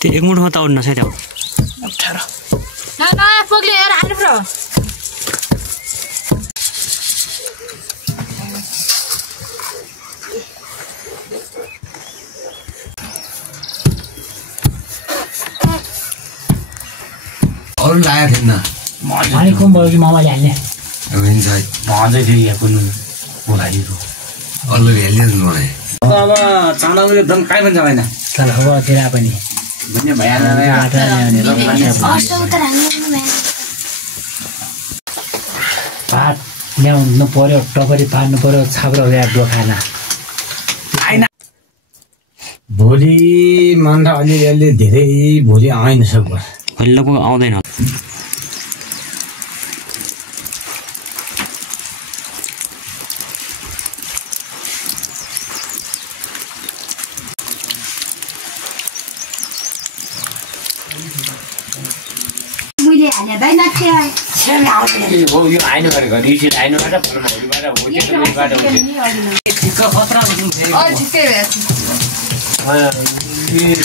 त्यो एक मुठमा त उड्न छैन 18 ना पगले यार हाल्नु पर्यो और लाया थिएन अनि कोम भयो कि मामाले हाल्ने अब इन्साइड मजै थियो यहाँ कुन बोलाइरो अलरेडी हेलिदिनु भयो अब चाँडाउनु एकदम काई पनि छैन तर अब तेरा पनि भन्ने भइहाल्दैन भात ल्याउनु पर्यो टपरी पार्नु पर्यो छाप्रो या दोखाना भोलि मन त अलि धेरै भोलि आएन सब अहिले लगभग आउँदैन हो यो आइनु गरेको रिसिट आइनुबाट फर्मबाट हो त्यसबाट हो ठिक्क खतरा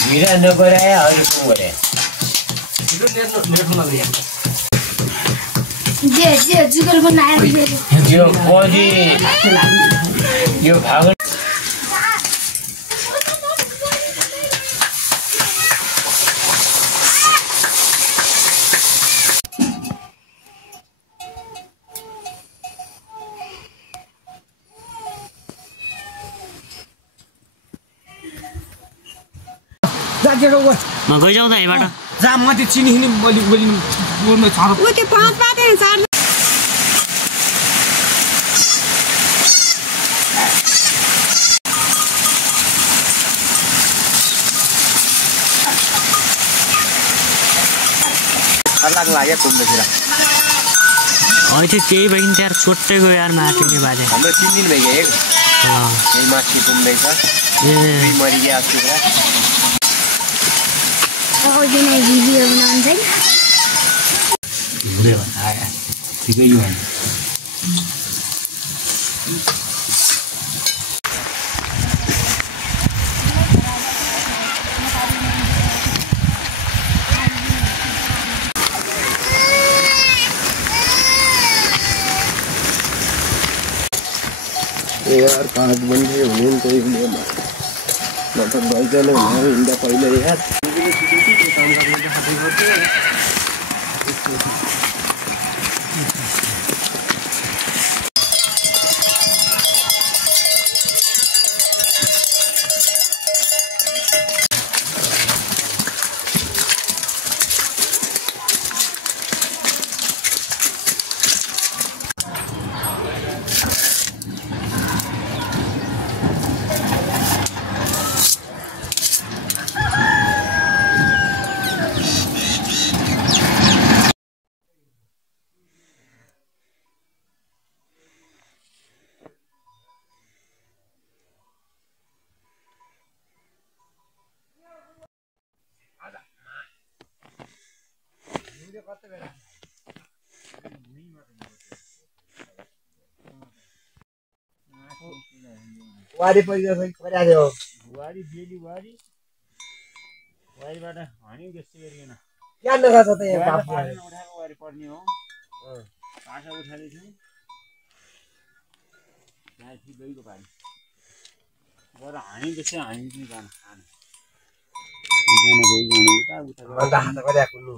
भिरा नगराए अहिले कोम गरे यो बडी यो भाग म गइजाउँ त यहीबाट जा म त्यो चिनी बोली बोल्नु छ उ त्यो पाँच पाते चार अलग लाग्यो कुम्बेतिर अहिले चाहिँ त्यही भयो नि त्यार छोट्टै गयो यार माटिने बाजे हाम्रो 3 दिन भइगयो यही माछी कुम्दैछ दुई मरिगयो अस्ति दिन भिडियो बनाउँछ हुँदै भन्छ आयो ठिकै यो होइन यार कागज बन्दी हुने नि त्यही हुने न त गइकन हुने हिँड्दा पहिला यार वारी परिदियो वारी बेली वारीबाट हनी जस्तो गरिएन क्या लगा छ त यहाँ बाप उठाएको वारी पर्ने हो पासा उठाले छु यहाँ कि गइको पानी बरु हनी जस्तो हनी पनि जान खान बिहान गइ जाने उता अन्त हात गरेको लु